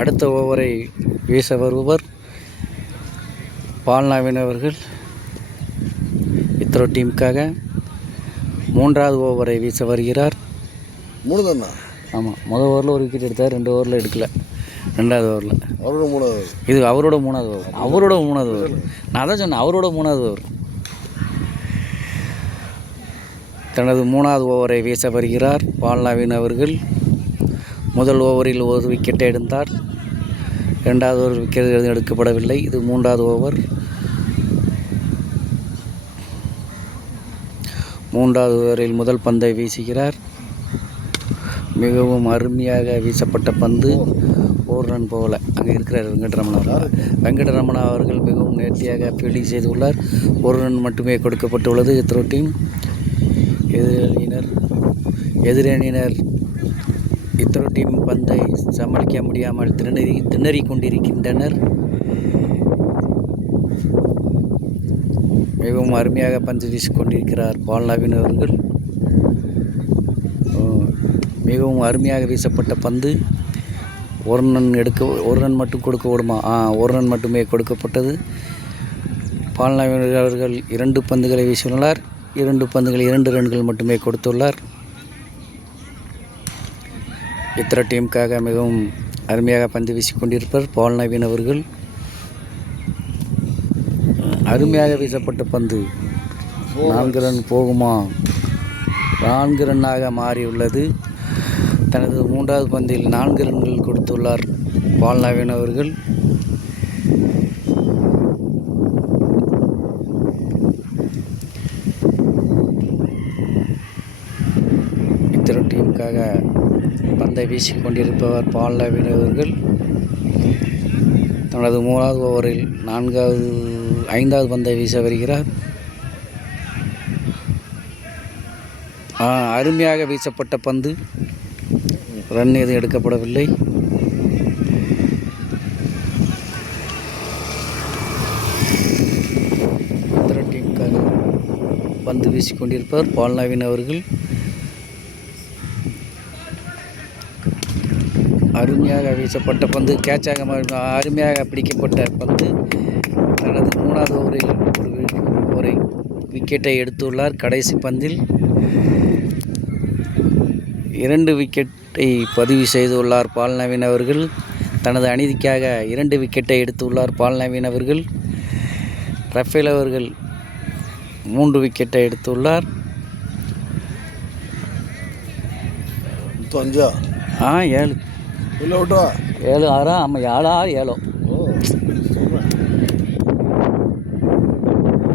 அடுத்த ஓவரை வீச வருபவர் பால்நாவின் அவர்கள். இத்ரோ டீமுக்காக 3வது ஓவரை வீச வருகிறார். 3 தானா? ஆமாம், முதல் ஓவரில் ஒரு விக்கெட் எடுத்தார், 2 ஓவரில் எடுக்கல. 2வது ஓவரில் அவரோட 3வது. இது அவரோட 3வது ஓவர். அவரோட 3வது ஓவர். நான் தான் சொன்னேன், அவரோட 3வது ஓவர். தனது 3வது ஓவரை வீச வருகிறார் பால்நாவின் அவர்கள். முதல் ஓவரில் ஒரு விக்கெட்டை எடுத்தார், 2வது ஒரு விக்கெட் எடுக்கப்படவில்லை. இது 3வது ஓவர். 3வது ஓவரில் முதல் பந்தை வீசுகிறார். மிகவும் அருமையாக வீசப்பட்ட பந்து, ஒரு ரன் போகல. அங்கே இருக்கிறார் வெங்கடரமணா அவர்கள் மிகவும் நேர்த்தியாக ஃபீல்டிங் செய்துள்ளார். 1 ரன் மட்டுமே கொடுக்கப்பட்டுள்ளது. இத்ரோ டீம் எதிரணியினர் இத்ரோ டீம் பந்தை சமாளிக்க முடியாமல் திணறி கொண்டிருக்கின்றனர். மிகவும் அருமையாக பந்து வீசிக்கொண்டிருக்கிறார் பால்நாவின் அவர்கள். மிகவும் அருமையாக வீசப்பட்ட பந்து, 1 ரன் மட்டும் கொடுக்க விடுமா? 1 ரன் மட்டுமே கொடுக்கப்பட்டது. பால்நாவின் அவர்கள் 2 பந்துகளை வீசியுள்ளார். 2 பந்துகள் 2 ரன்கள் மட்டுமே கொடுத்துள்ளார். இத்ரோ டீமுக்காக மிகவும் அருமையாக பந்து வீசிக்கொண்டிருப்பார் பால்நாவின் அவர்கள். அருமையாக வீசப்பட்ட பந்து 4 ரன் போகுமா? 4 ரன்னாக மாறியுள்ளது. தனது 3வது பந்தில் 4 ரன்கள் கொடுத்துள்ளார் பால்நாவின் அவர்கள். இத்ரோ டீமுக்காக பந்தை வீசிக்கொண்டிருப்பவர் பால்நாவின் அவர்கள். தனது 3வது ஓவரில் 5வது பந்தை வீச வருகிறார். அருமையாக வீசப்பட்ட பந்து, ரன் எதுவும் எடுக்கப்படவில்லை. இத்ரோ டீமுக்காக பந்து வீசிக்கொண்டிருப்பவர் பால்நாவின் அவர்கள். அருமையாக வீசப்பட்ட பந்து கேட்சாக அருமையாக பிடிக்கப்பட்ட பந்து. தனது 3வது ஓவரில் ஒரு விக்கெட்டை எடுத்துள்ளார். கடைசி பந்தில் 2 விக்கெட்டை பதிவு செய்துள்ளார் பால்நாவின் அவர்கள். தனது அணிதிக்காக 2 விக்கெட்டை எடுத்துள்ளார் பால்நாவின் அவர்கள். ரஃபேல் அவர்கள் 3 விக்கெட்டை எடுத்துள்ளார். 5 7 இல்லை விட்டா 7 6 ஆமாம் 7 6 7